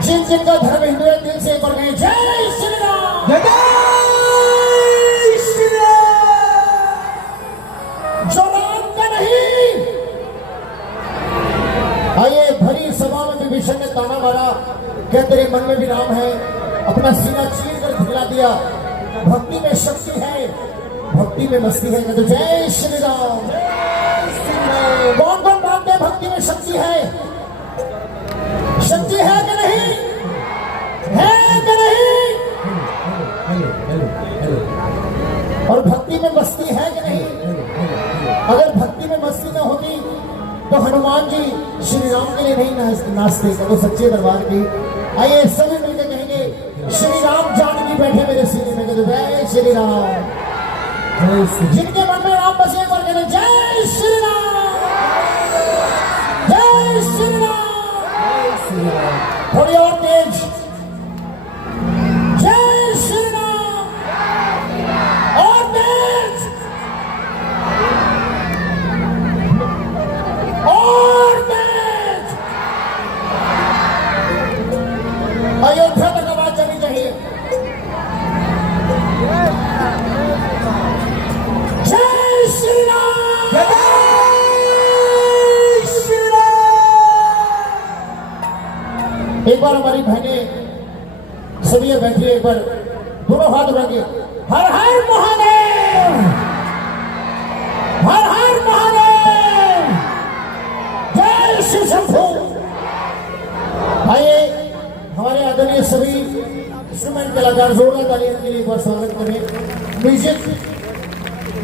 जिन जिनका धर्म हिंदू है दिल से पढ़ गए जय श्री राम, जय श्री राम। जो राम का नहीं। आइए, भरी सभा में विभीषण ने ताना मारा, क्या तेरे मन में भी राम है? अपना सीना चीर कर दिखला दिया। भक्ति में शक्ति है, भक्ति में मस्ती है। तो जय श्री राम। कौन कौन मानते हैं भक्ति में शक्ति है? शक्ति है कि नहीं? है कि नहीं? और भक्ति में मस्ती है कि नहीं? अगर भक्ति में मस्ती न होती तो हनुमान जी श्री राम के लिए नहीं नाचते, तो सच्चे दरबार की। आइए सभी मिलकर कहेंगे श्री राम जानकी बैठे मेरे सीने में। तो जय श्री राम। जिनके मन में राम बसे पर कहते जय श्री राम, जय श्री राम। थोड़ी और तेज, जय श्री राम। और तेज, और तेज। अयोध्या तक आवाज चलनी चाहिए। जय श्री राम, जय श्री राम। एक बार हमारी बहनें सभी बैठी है, एक बार दोनों हाथ उठाएंगे। हर हर महादेव, हर हर महादेव, जय श्री शंभू। आइए, हमारे आदरणीय सभी इंस्ट्रूमेंट कलाकार जोरदार तालियों के लिए एक बार स्वागत करें। म्यूजिक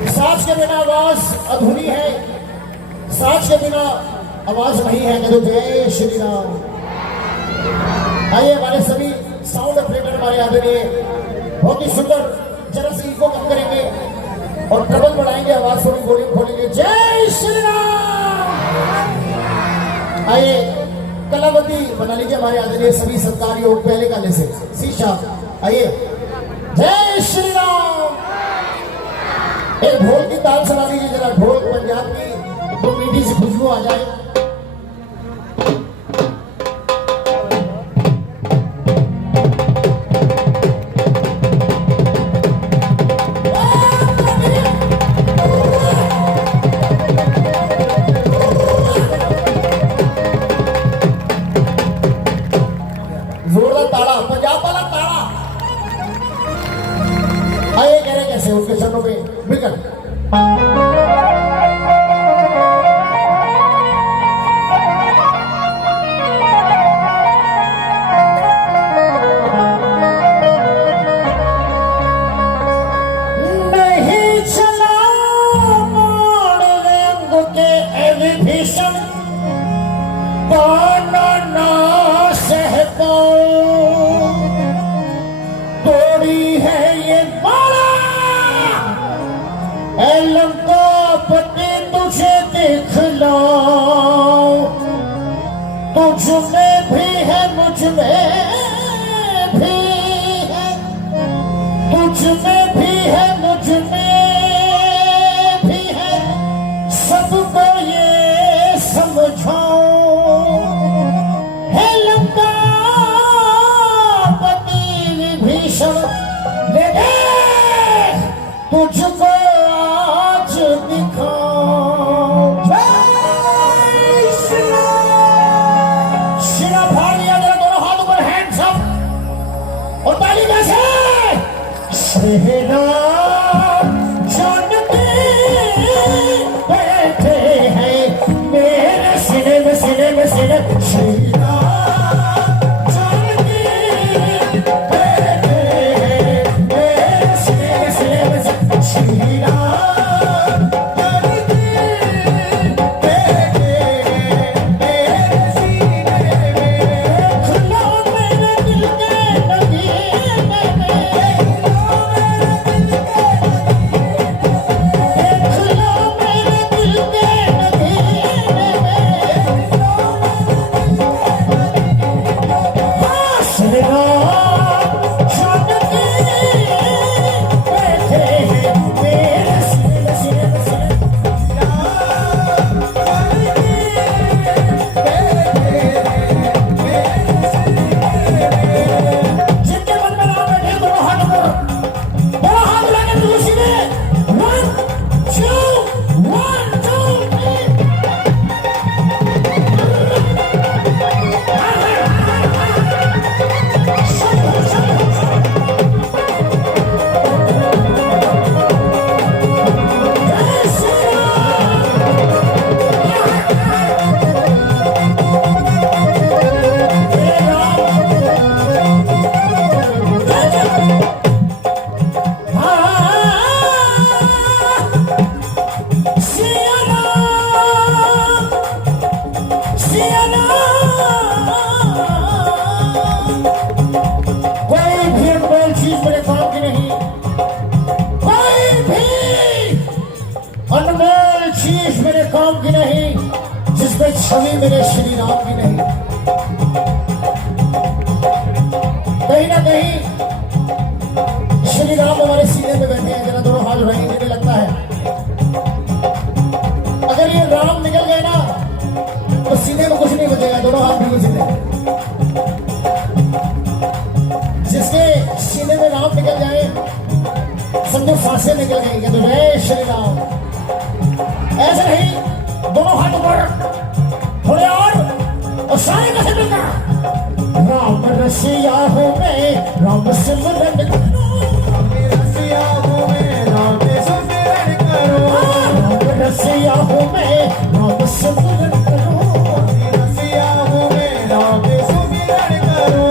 साज के बिना आवाज अधूरी है, साज के बिना आवाज नहीं है। तो जय श्री राम। आइए, हमारे सभी साउंड ऑपरेटर हमारे आदरणीय बहुत ही सुंदर, जरा सी इको कम करेंगे और ट्रबल बढ़ाएंगे, आवाज थोड़ी वॉल्यूम खोलेंगे। जय श्री राम। आइए, कलावती बना लीजिए हमारे आदरणीय सभी सरकारी योग पहले काले से शीशा। आइए, जय श्री राम। एक ढोल की ताल सुना लीजिए जरा, ढोल पंजाब की, तो मीठी सी खुशबू आ जाए। जोरदार ताड़ा, पंजाब वाला ताड़ा। आइए, कह रहे कैसे उसके चरणों में बिगड़। नहीं चला मोड़ रंग के विभीषण, पाना ना सह पाऊं। तोड़ी है ये बाड़ा लंकापति, तुझे दिखलाऊं। तुझ में भी है, मुझ में भी है, तुझ में भी है, मुझ में भी है। सबको ये समझाऊं, है लंकापति विभीषण, ले दे तुझको आज दिखाऊं। जय श्री राम। शिरा फाड़ लिया जरा, दोनों हाथ ऊपर, हैंड्स अप और ताली कैसे। श्री राम छवि मेरे श्री राम की नहीं। कहीं ना कहीं श्री राम हमारे सीने में बैठे हैं। जरा दोनों हाथ उठाएंगे, मुझे लगता है अगर ये राम निकल गए ना तो सीने में कुछ नहीं बचेगा। दोनों हाथ बिल्कुल सीधे। जिसके सीने में राम निकल जाए समझो सांसें निकल गई। तो जय श्री राम। ऐसे नहीं, दोनों हाथ ऊपर, थोड़े और सारे कैसे मिलना। राम रसिया हूँ मैं, राम सिमरन करो। रसिया हूँ मैं, राम सिमरन करो। राम रसिया हूँ मैं, राम सिमरन करो। रसिया हूँ मैं, राम सिमरन करो।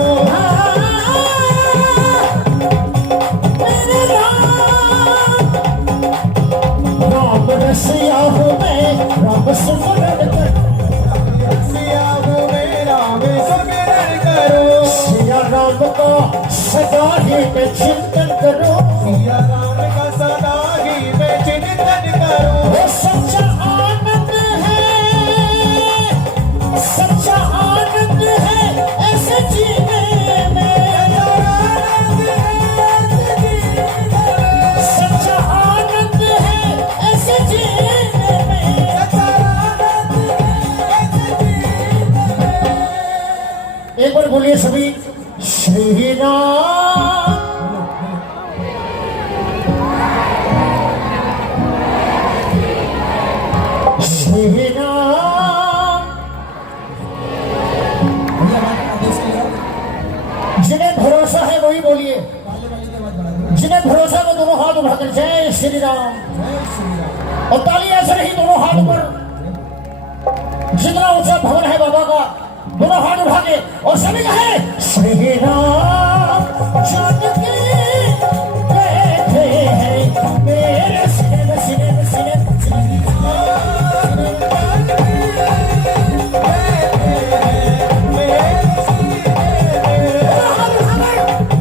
मेरे राम रसिया हूँ मैं, राम सिमरन करो। रसिया हूँ मैं, राम सिमरन करो। सिया राम का सदा ही मैं चिंतन करो। सिया राम का सदा ही मैं चिंतन करो। वो सच्चा आनंद है, सच्चा आनंद है ऐसे जीने में। सच्चा आनंद है ऐसे जीने में। एक बार बोलिए सभी, श्री राम। श्री राम। जिन्हें भरोसा है वही बोलिए। जिन्हें भरोसा वो दोनों हाथ उठाकर जय श्री राम। और ताली ऐसे नहीं, दोनों हाथ ऊपर। जितना ऊंचा भवन है बाबा का, दोनों हाथ उठा के और सभी कहे श्री राम। जानकी बैठे हैं मेरे सीने में, सीने में, सीने में, सीने में।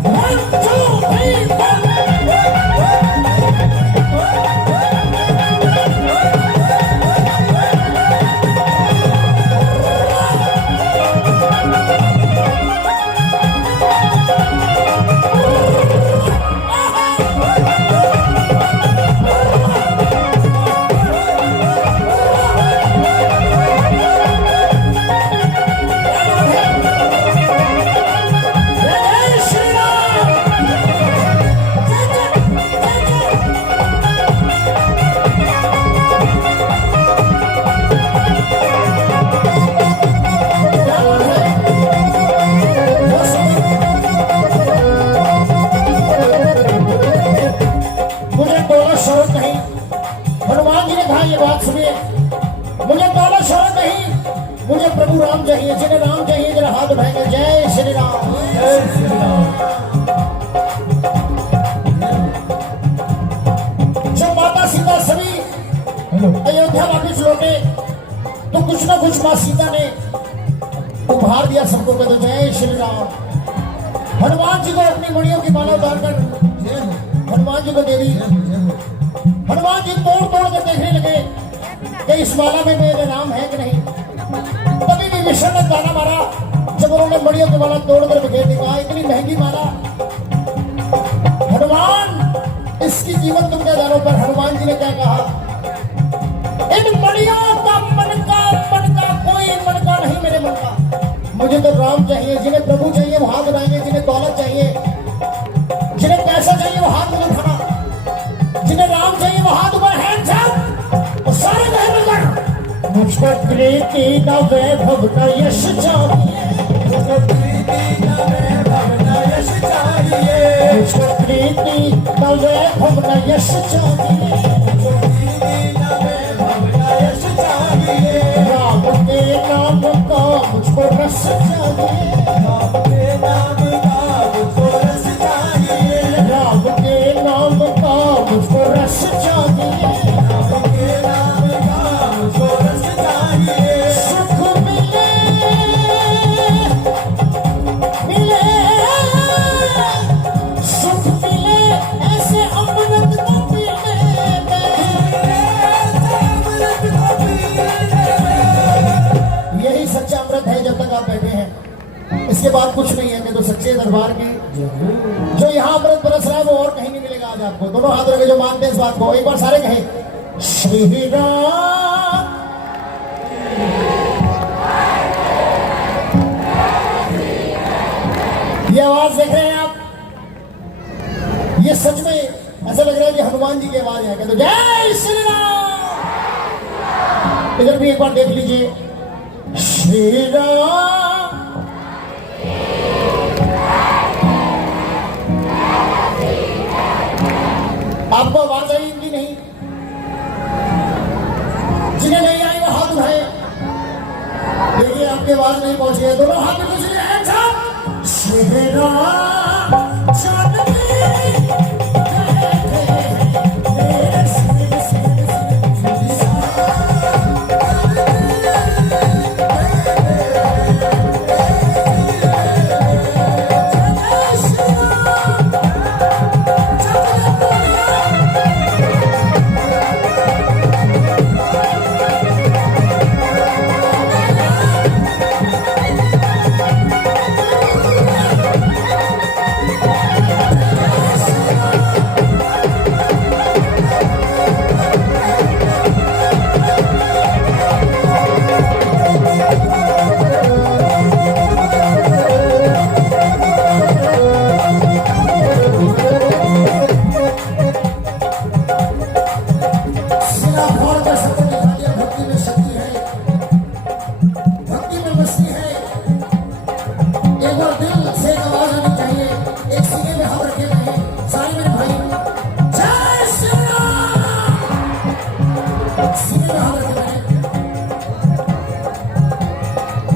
One, two, three, four. जय श्री राम। मुझे दौलत शौहरत नहीं, हनुमान जी ने कहा ये बात सुनिए, मुझे दौलत शौहरत नहीं, मुझे प्रभु राम चाहिए। जिन्हें राम चाहिए जरा हाथ उठाएंगे जय श्री राम। जय श्री राम। जब माता सीता सभी अयोध्या वापिस लौटे तो कुछ ना कुछ माँ सीता ने उपहार दिया सबको। कहते जय श्री राम। हनुमान जी को अपनी मणियों की माला उतारकर हनुमान जी को दे दी। हनुमान जी तोड़ तोड़ कर देखने लगे कि इस माला में मेरे नाम है कि नहीं। तभी भी विष्णु ने ताना मारा जब उन्होंने मणियों की माला तोड़कर बिखेर दी। कहा इतनी महंगी माला हनुमान, इसकी कीमत तुम क्या जानो। पर हनुमान जी ने क्या कहा, इन मणियों का मन का कोई मन का नहीं मेरे मन का। मुझे तो राम चाहिए। जिन्हें प्रभु चाहिए वो हाथ उठाएंगे, जिन्हें दौलत चाहिए, जिन्हें पैसा चाहिए वो हाथ ऊपर उठाना, जिन्हें राम चाहिए वो हाथ ऊपर, हैंड्स अप। और सारे कहे मिलकर मुझको प्रीति न वैभव न यश चाहिए। मुझको प्रीति न वैभव न यश चाहिए। मुझको प्रीति न वैभव न यश चाहिए। मुझको प्रीति न वैभव न यश चाहिए। राम के नाम का मुझको रस चाहिए। राम के नाम का मुझको रस चाहिए। राम के नाम का मुझको रस चाहिए। राम के नाम का मुझको रस चाहिए। सुख मिले मिले, सुख मिले ऐसे अमृत को पीने में। इसके बाद कुछ नहीं है कि तो सच्चे दरबार की जो यहाँ अमृत बरस रहा है वो और कहीं नहीं मिलेगा आज आपको। दोनों हाथ रखे जो मानते हैं इस बात को, एक बार सारे कहें श्री राम। ये आवाज देख रहे हैं आप, ये सच में ऐसा लग रहा है कि हनुमान जी की आवाज है। तो जय श्री राम। इधर भी एक बार देख लीजिए श्री राम। आपको आवाज आई इनकी नहीं? जिन्हें नहीं आई वो हाथ उठाए। देखिए आपकी आवाज नहीं पहुंची है, दोनों हाथ में कुछ नहीं। श्री राम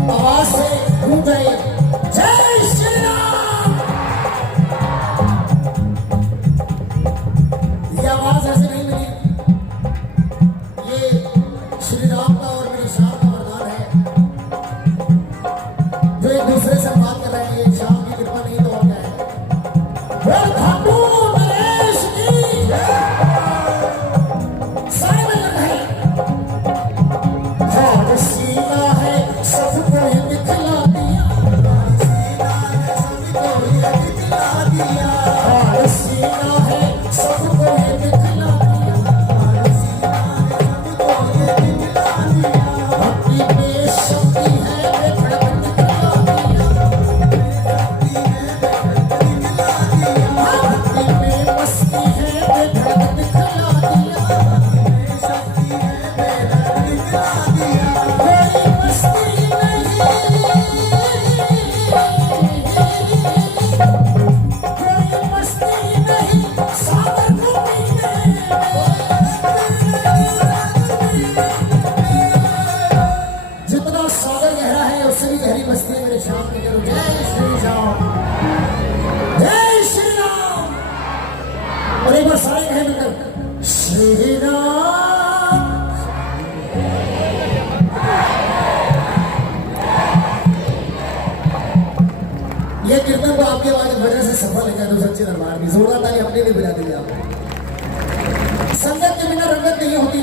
आवाज से गूंज गए जय श्री राम। ये आवाज ऐसे नहीं मिली, ये श्री राम का और मेरी शाम का वरदान है जो एक दूसरे से बात कर रहे हैं। ये शाम की कृपा नहीं तो और क्या है। बोल खाटू नरेश की सारे मिलकर कहें सीना है सबको ये दिखला दिया, सीना है सबको ये दिखला दिया, भक्ति में शक्ति है वे धड़कन दिखला दिया, भक्ति में मस्ती है वे धड़कन दिखला दिया, जितना सागर गहरा है उससे भी गहरी बस्ती है मेरे श्याम की। करो जय श्री राम, जय श्री राम। और एक बार सारे कहे मिलकर श्री राम। ये कीर्तन को आपके आवाज वजह से सफल है तो सच्चे दरबार की जोरदार ताली अपने लिए बजा दीजिए आप। संगत के बिना रंगत नहीं होती,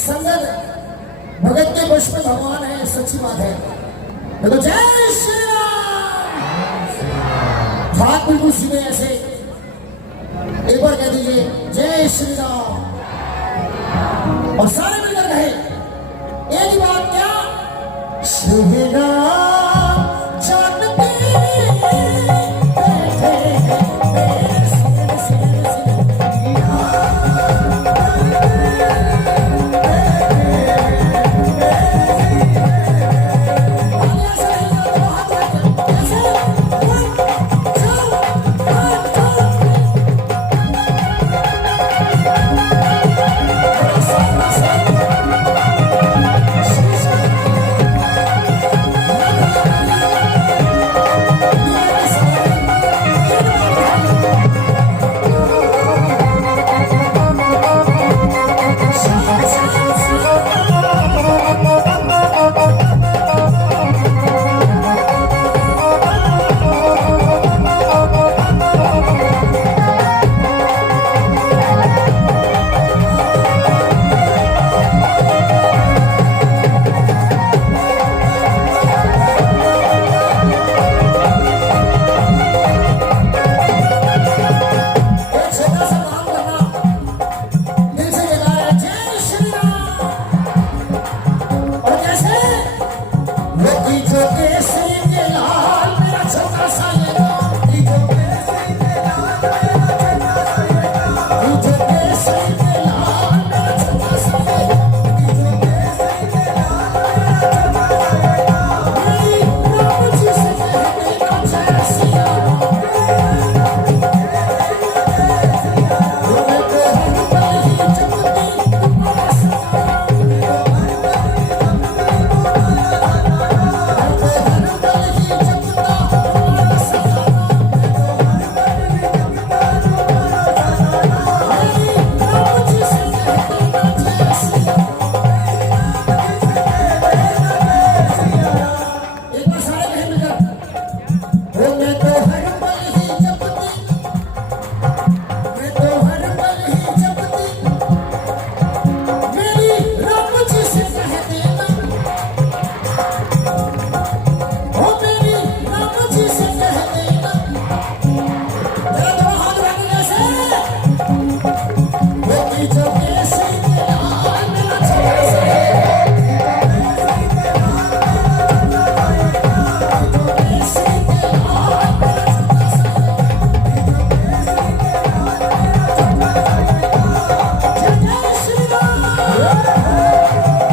संगत भगत के वश में भगवान है, सच्ची बात है। तो जय श्री राम। हाथ बिल्कुल सीधे ऐसे एक बार कह दीजिए जय श्री राम और सारे मिलकर कहे एक ही बात क्या श्री राम जानते बैठे हैं। जो केसरी के लाल मेरा छोटा सा ये गाँव, जो केसरी के लाल मेरा छोटा सा ये गाँव, जो केसरी के लाल मेरा छोटा सा ये गाँव, जो केसरी के लाल मेरा छोटा सा ये गाँव, मेरी राम जी से कहते ना जय सिया राम। मैं तो हर पल ही जपती तुम्हारा सनाम, मैं तो हर पल ही जपता तुम्हारा सनाम। मेरी राम जी से कहते ना जय सिया राम। एक बार सारे कहें मिलकर, ओ मैं तो हर पल ही जपती, मैं तो हर पल ही जपती, मेरी राम जी से कहते ना, ओ मेरी राम जी से कहते ना। जरा दोनों हाथ उठाकर कैसे, वो की जो केसरी के लाल मेरा छोटा सा ये गाँव, जो केसरी के लाल मेरा छोटा सा ये गाँव। जय जय श्री राम।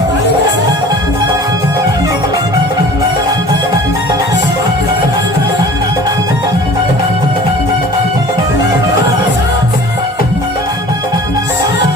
ताली कैसे, शांत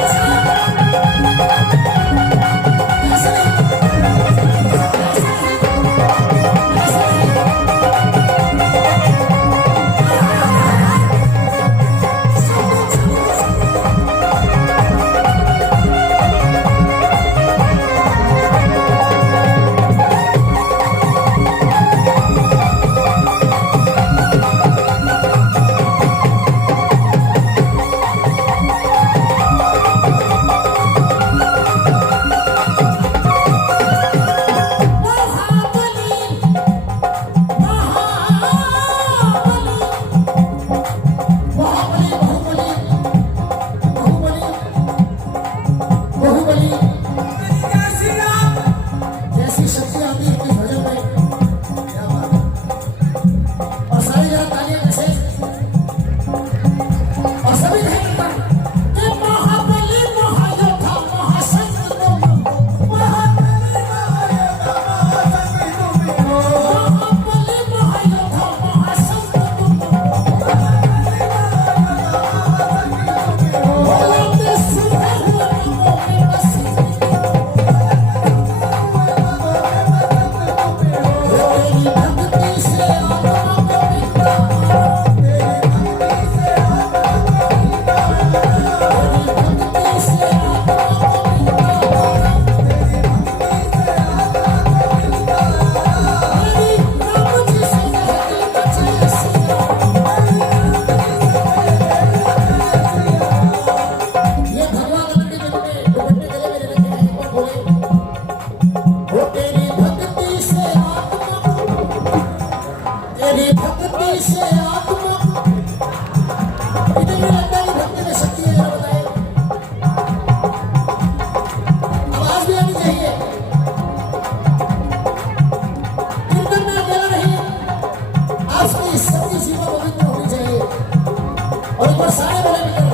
बाहुबली जैसी शक्ति आती है इस भजन में, क्या बात है। और सारी जगह तालियां कैसे, और सभी कहेंगे कि महाबली महायोद्धा महासंत तुम हो, महाबली महायोद्धा महासंत तुम हो, बोलते सुने हुए नामों में बसी, तेरी भक्ति से आत्मा को पिता, तेरी भक्ति से आत्मा को पिता, मेरी राम जी से कहते ना जय सिया राम। ये भगवान अपने दिल में दुपट्टे गले में लेके हैं, एक बार बोले, वो तेरी भक्ति से आत्मा को, तेरी भक्ति से आत्मा को, इतनी लगता है कि भक्ति में शक्ति है, जरा बताए। आवाज भी आनी चाहिए, कीर्तन में अकेला नहीं, आपकी सबकी सीमा पवित्र होनी चाहिए। और एक बार सारे बोले मिलकर,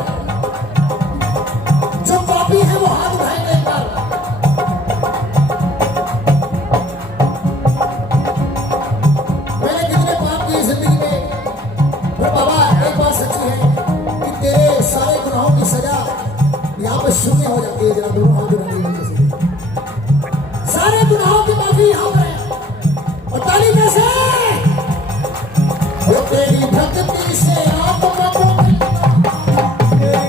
जो पापी है वो हाथ उठाएंगे एक बार। मैंने कितने पाप किए जिंदगी में, पर बाबा एक बात सच्ची है कि तेरे सारे गुनाहों की सजा यहाँ पे शून्य हो जाती है। जरा दोनों हाथ उठाने की से सारे गुनाहों की माफी यहाँ पर है। और ताली कैसे, वो तेरी भक्ति से आत्मा को मिलता, तेरी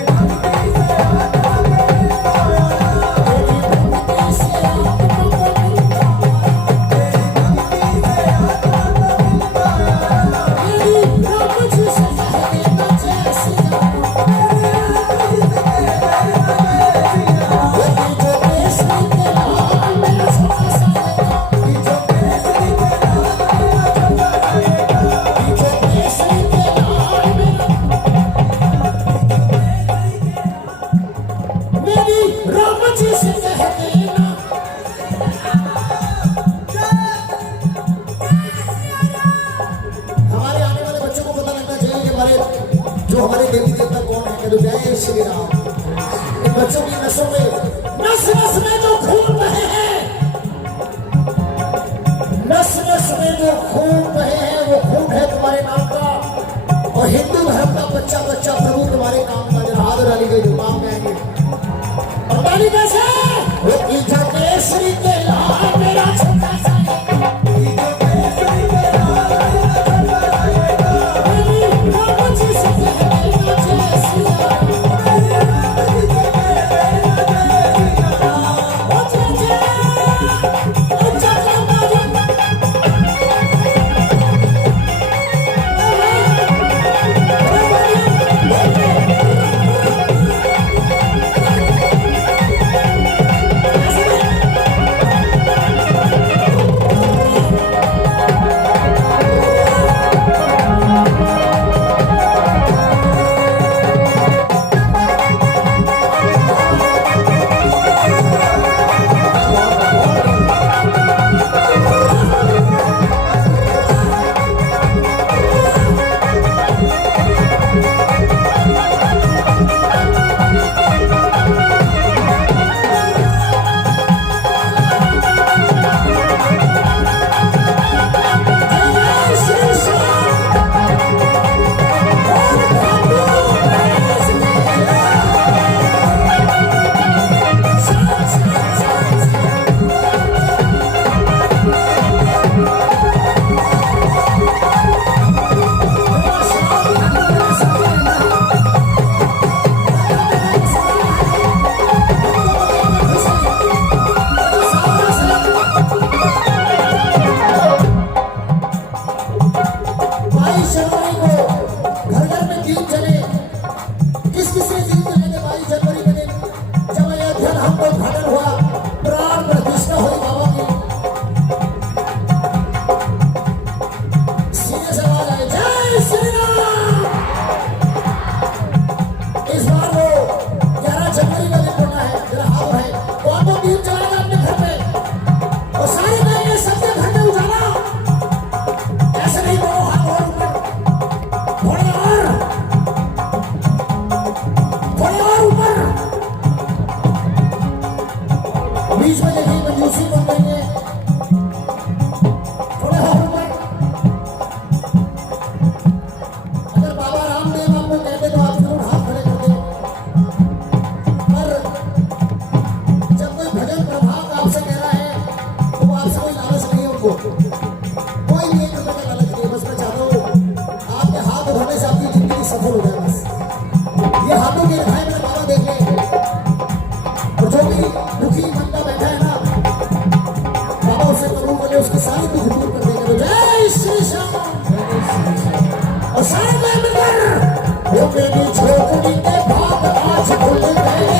भक्ति से आत्मा को मिलता, तेरी भक्ति से आत्मा को मिलता, मेरी राम जी से कहते ना जय सिया राम। वो तेरी बोलो जय श्री राम। इन बच्चों की नसों में नस नस में जो खून बहे हैं, नस नस में जो खून बहे हैं वो खून है तुम्हारे नाम का। और हिंदू धर्म का बच्चा बच्चा प्रभु तुम्हारे काम का। जरा हाथ डाली गई जो काम में आएंगे और डाली कैसे वो ईजा केसरी के लाल मेरा छोटा सा बीच में देखिए कंजूसी बन रही है। थोड़ा और ऊपर। अगर बाबा रामदेव आपको कहते तो आप जरूर हाथ खड़े कर दें। पर जब कोई भजन प्रभाव आपसे कह रहा है तो आपसे कोई लालच नहीं है उनको, कोई भी 1 रुपए का लालच नहीं है। बस मैं चाहता हूँ आपके हाथ उठाने से आपकी जिंदगी सफल हो जाए। बस ये हाथों की रेखाएं मेरे बाबा देख लें। और जो भी दुखी बंदा बैठा है ना, बाबा उसे कबूल कर ले, उसकी सारी दुख दूर कर देंगे। तो जय श्री श्याम। और सारे में मिलकर वो मेरी झोपड़ी के भाग आज खुल गए।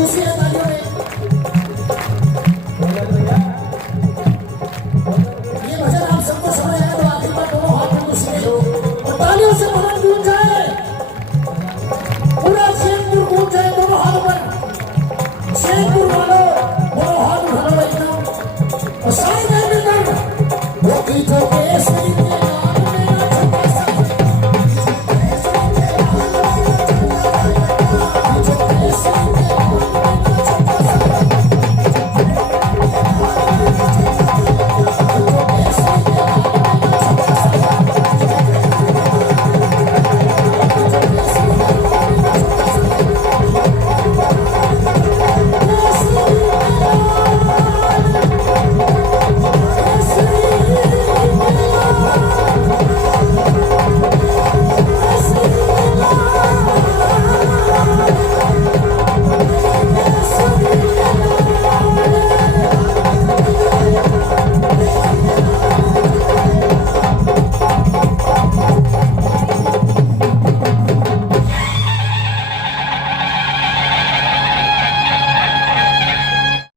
खुशियाँ